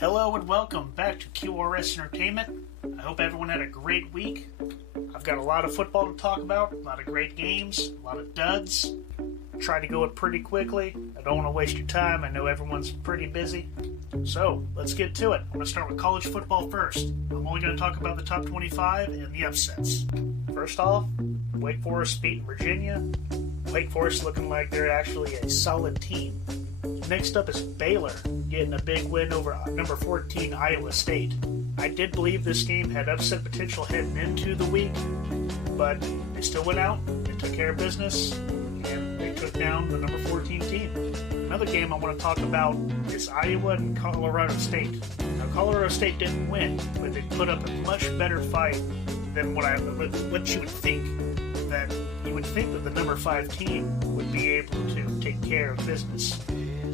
Hello and welcome back to QRS Entertainment. I hope everyone had a great week. I've got a lot of football to talk about, a lot of great games, a lot of duds. Try to go it pretty quickly. I don't want to waste your time. I know everyone's pretty busy. So, let's get to it. I'm going to start with college football first. I'm only going to talk about the top 25 and the upsets. First off, Wake Forest beating Virginia. Wake Forest looking like they're actually a solid team. Next up is Baylor, getting a big win over number 14 Iowa State. I did believe this game had upset potential heading into the week, but they still went out, they took care of business, and they took down the number 14 team. Another game I want to talk about is Iowa and Colorado State. Now, Colorado State didn't win, but they put up a much better fight than what you would think. That you would think that the number 5 team would be able to take care of business.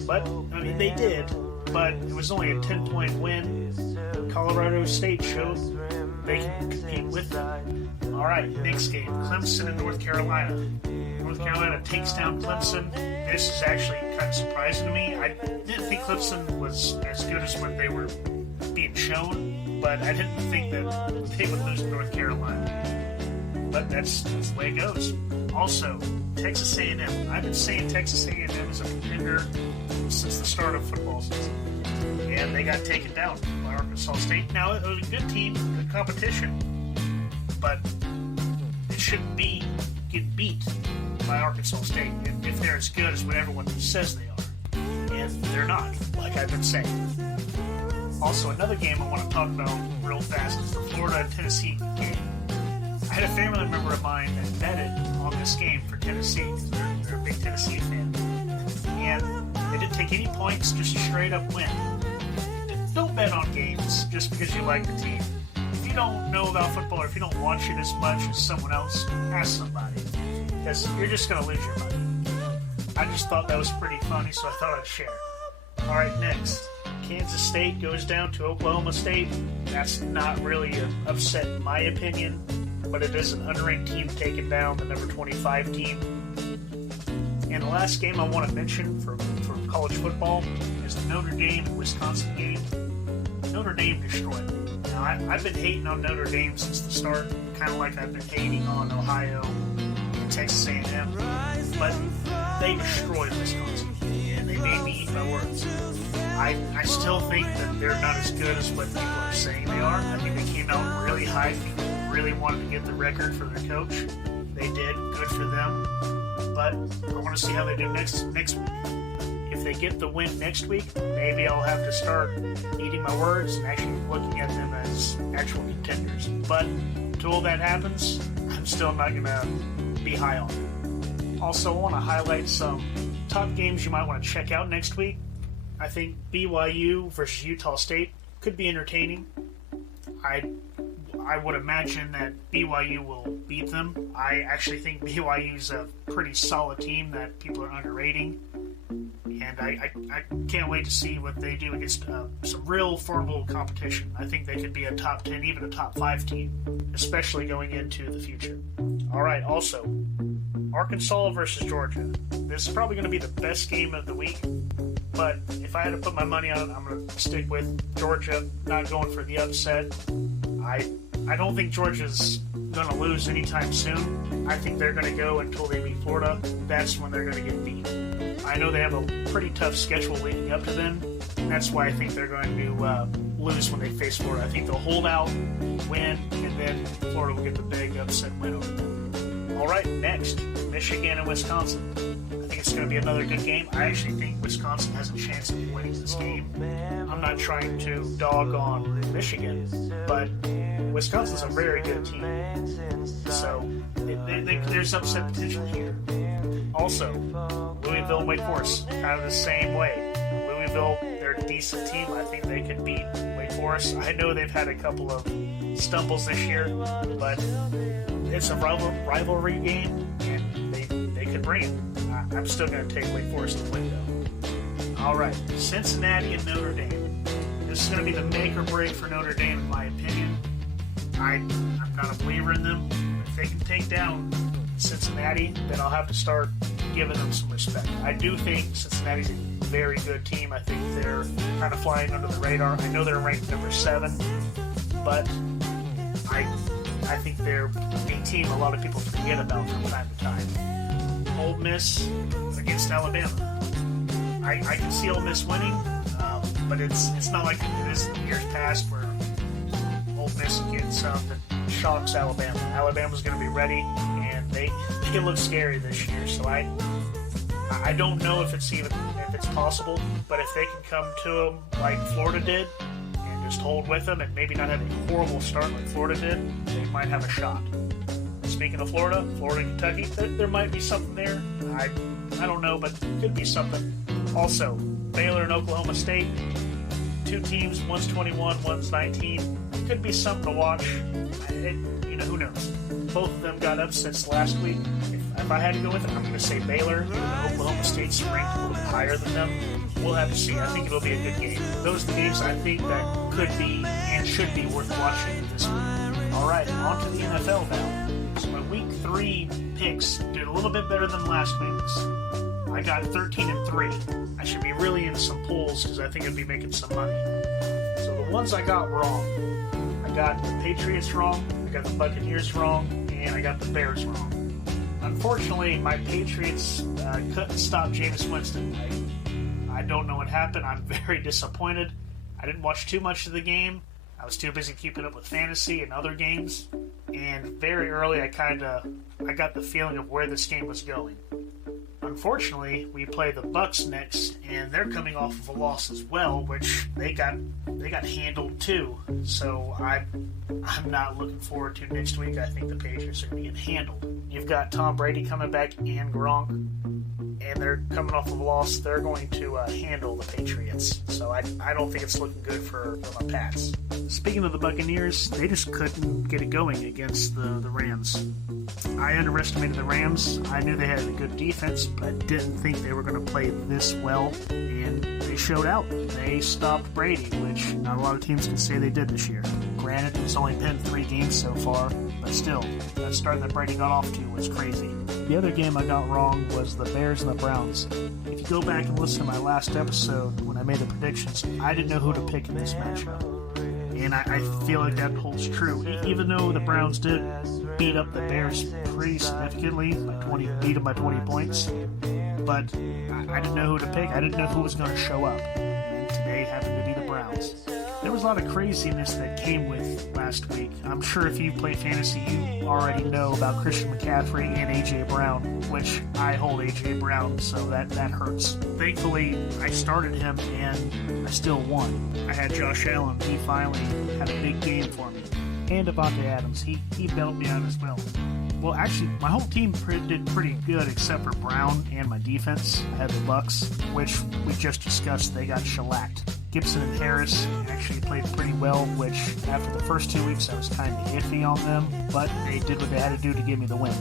But, I mean, they did, but it was only a 10-point win. Colorado State showed they can compete with them. All right, next game, Clemson and North Carolina. North Carolina takes down Clemson. This is actually kind of surprising to me. I didn't think Clemson was as good as what they were being shown, but I didn't think that they would lose to North Carolina. But that's the way it goes. Also, Texas A&M. I've been saying Texas A&M is a contender since the start of football season. And they got taken down by Arkansas State. Now, it was a good team, good competition, but it shouldn't get beat by Arkansas State if they're as good as what everyone says they are. And they're not, like I've been saying. Also, another game I want to talk about real fast is the Florida and Tennessee game. I had a family member of mine that betted on this game for Tennessee because they're a big Tennessee fan. And they didn't take any points, just a straight up win. Don't bet on games just because you like the team. If you don't know about football or if you don't watch it as much as someone else, ask somebody. Because you're just going to lose your money. I just thought that was pretty funny, so I thought I'd share. Alright, next. Kansas State goes down to Oklahoma State. That's not really an upset in my opinion, but it is an unranked team taking down the number 25 team. And the last game I want to mention for college football is the Notre Dame and Wisconsin game. Notre Dame destroyed them. Now, I've been hating on Notre Dame since the start, kind of like I've been hating on Ohio and Texas A&M, but they destroyed Wisconsin, and they made me eat my words. I still think that they're not as good as what people are saying they are. I think they came out really high. People really wanted to get the record for their coach. They did. Good for them. But I want to see how they do next week. If they get the win next week, maybe I'll have to start eating my words and actually looking at them as actual contenders. But until that happens, I'm still not going to be high on them. Also, I want to highlight some top games you might want to check out next week. I think BYU versus Utah State could be entertaining. I would imagine that BYU will beat them. I actually think BYU is a pretty solid team that people are underrating. And I can't wait to see what they do against some real formidable competition. I think they could be a top 10, even a top 5 team, especially going into the future. All right, also, Arkansas versus Georgia. This is probably going to be the best game of the week. But if I had to put my money on it, I'm going to stick with Georgia, not going for the upset. I don't think Georgia's going to lose anytime soon. I think they're going to go until they beat Florida. That's when they're going to get beat. I know they have a pretty tough schedule leading up to them. That's why I think they're going to lose when they face Florida. I think they'll hold out, win, and then Florida will get the big upset win over them. All right, next, Michigan and Wisconsin. I think it's going to be another good game. I actually think Wisconsin has a chance of winning this game. I'm not trying to dog on Michigan, but Wisconsin's a very good team. So there's upset potential here. Also, Louisville and Wake Forest, kind of the same way. Louisville, they're a decent team. I think they could beat Wake Forest. I know they've had a couple of stumbles this year, but it's a rivalry game, and they could bring it. I'm still going to take Wake Forest to win, though. All right, Cincinnati and Notre Dame. This is going to be the make or break for Notre Dame, in my opinion. I'm not a believer in them. If they can take down Cincinnati, then I'll have to start giving them some respect. I do think Cincinnati's a very good team. I think they're kind of flying under the radar. I know they're ranked number 7, but I think they're a team a lot of people forget about from time to time. Ole Miss against Alabama. I can see Ole Miss winning, but it's not like it is in years past where Ole Miss gets something shocks Alabama. Alabama's going to be ready, and they look scary this year. So I don't know if it's possible, but if they can come to them like Florida did and just hold with them and maybe not have a horrible start like Florida did, they might have a shot. Speaking of Florida, Kentucky, there might be something there. I don't know, but could be something. Also, Baylor and Oklahoma State, 2 teams, one's 21, one's 19. Could be something to watch. Who knows? Both of them got upsets last week. If I had to go with it, I'm going to say Baylor. Even though Oklahoma State's ranked a little bit higher than them. We'll have to see. I think it'll be a good game. Those are the games I think that could be and should be worth watching this week. All right, on to the NFL now. So my Week 3 picks did a little bit better than last week's. I got 13-3. I should be really in some pools because I think I'd be making some money. So the ones I got wrong, I got the Patriots wrong, I got the Buccaneers wrong, and I got the Bears wrong. Unfortunately, my Patriots couldn't stop Jameis Winston. I don't know what happened. I'm very disappointed. I didn't watch too much of the game. I was too busy keeping up with fantasy and other games. And very early, I got the feeling of where this game was going. Unfortunately, we play the Bucs next, and they're coming off of a loss as well, which they got handled too. So I'm not looking forward to next week. I think the Patriots are going to get handled. You've got Tom Brady coming back and Gronk, and they're coming off of a loss. They're going to handle the Patriots. So I don't think it's looking good for my Pats. Speaking of the Buccaneers, they just couldn't get it going against the Rams. I underestimated the Rams. I knew they had a good defense, but I didn't think they were going to play this well, and they showed out. They stopped Brady, which not a lot of teams can say they did this year. Granted, it's only been 3 games so far, but still, that start that Brady got off to was crazy. The other game I got wrong was the Bears and the Browns. If you go back and listen to my last episode when I made the predictions, I didn't know who to pick in this matchup. And I feel like that holds true. Even though the Browns did beat up the Bears pretty significantly, beat them by 20 points, but I didn't know who to pick. I didn't know who was going to show up. And today happened to be the Browns. There was a lot of craziness that came with last week. I'm sure if you play fantasy, you already know about Christian McCaffrey and A.J. Brown, which I hold A.J. Brown, so that hurts. Thankfully, I started him, and I still won. I had Josh Allen. He finally had a big game for me. And Devontae Adams. He bailed me out as well. Well, actually, my whole team did pretty good except for Brown and my defense. I had the Bucs, which we just discussed. They got shellacked. Gibson and Harris actually played pretty well, which after the first 2 weeks I was kind of iffy on them, but they did what they had to do to give me the win.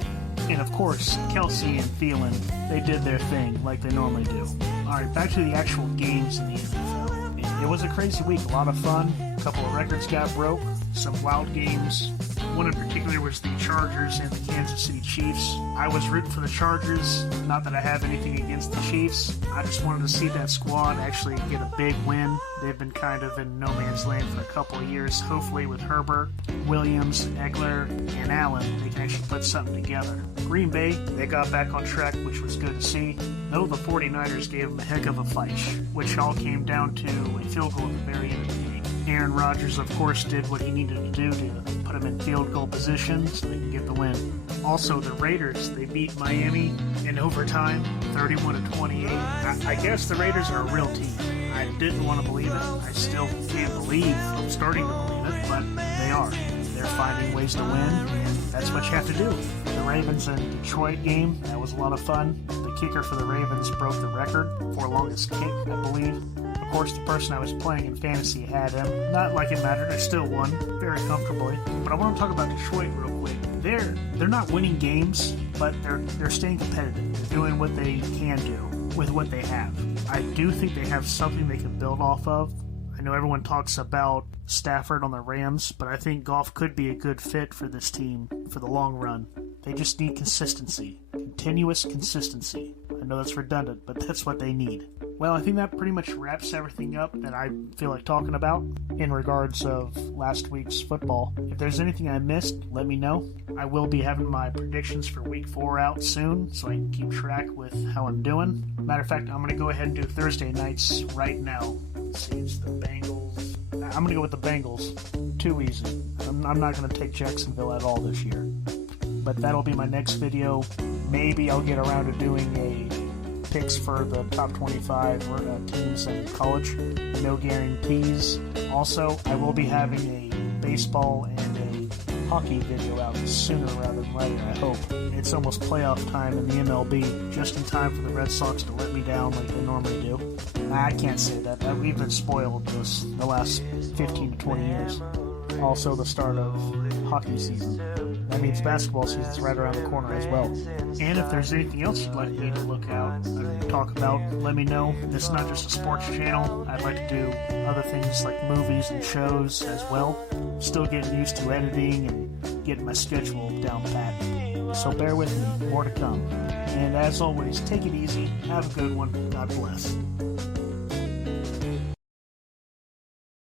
And of course, Kelsey and Thielen, they did their thing like they normally do. Alright, back to the actual games in the NFL. It was a crazy week, a lot of fun, a couple of records got broke, some wild games. One in particular was the Chargers and the Kansas City Chiefs. I was rooting for the Chargers, not that I have anything against the Chiefs. I just wanted to see that squad actually get a big win. They've been kind of in no man's land for a couple of years. Hopefully with Herbert, Williams, Eckler, and Allen, they can actually put something together. Green Bay, they got back on track, which was good to see. Though the 49ers gave them a heck of a fight, which all came down to a field goal at the very end of the game. Aaron Rodgers, of course, did what he needed to do to put him in field goal position so they can get the win. Also, the Raiders, they beat Miami in overtime, 31-28. I guess the Raiders are a real team. I didn't want to believe it. I still can't believe I'm starting to believe it, but they are. They're finding ways to win, and that's what you have to do. The Ravens and Detroit game, that was a lot of fun. The kicker for the Ravens broke the record for longest kick, I believe. Of course, the person I was playing in fantasy had him. Not like it mattered, I still won very comfortably. But I want to talk about Detroit real quick. They're not winning games, but they're staying competitive. They're doing what they can do with what they have. I do think they have something they can build off of. I know everyone talks about Stafford on the Rams, but I think Goff could be a good fit for this team for the long run. They just need consistency. Continuous consistency. I know that's redundant, but that's what they need. Well, I think that pretty much wraps everything up that I feel like talking about in regards of last week's football. If there's anything I missed, let me know. I will be having my predictions for Week 4 out soon, so I can keep track with how I'm doing. Matter of fact, I'm going to go ahead and do Thursday nights right now. Let's see, it's the Bengals. I'm going to go with the Bengals. Too easy. I'm not going to take Jacksonville at all this year. But that'll be my next video. Maybe I'll get around to doing a picks for the top 25 teams in college. No guarantees. Also, I will be having a baseball and a hockey video out sooner rather than later, I hope. It's almost playoff time in the MLB, just in time for the Red Sox to let me down like they normally do. I can't say that. We've been spoiled the last 15 to 20 years. Also, the start of hockey season. That means basketball season's right around the corner as well. And if there's anything else you'd like me to look out and talk about, let me know. This is not just a sports channel. I'd like to do other things like movies and shows as well. Still getting used to editing and getting my schedule down pat. So bear with me, more to come. And as always, take it easy, have a good one, God bless.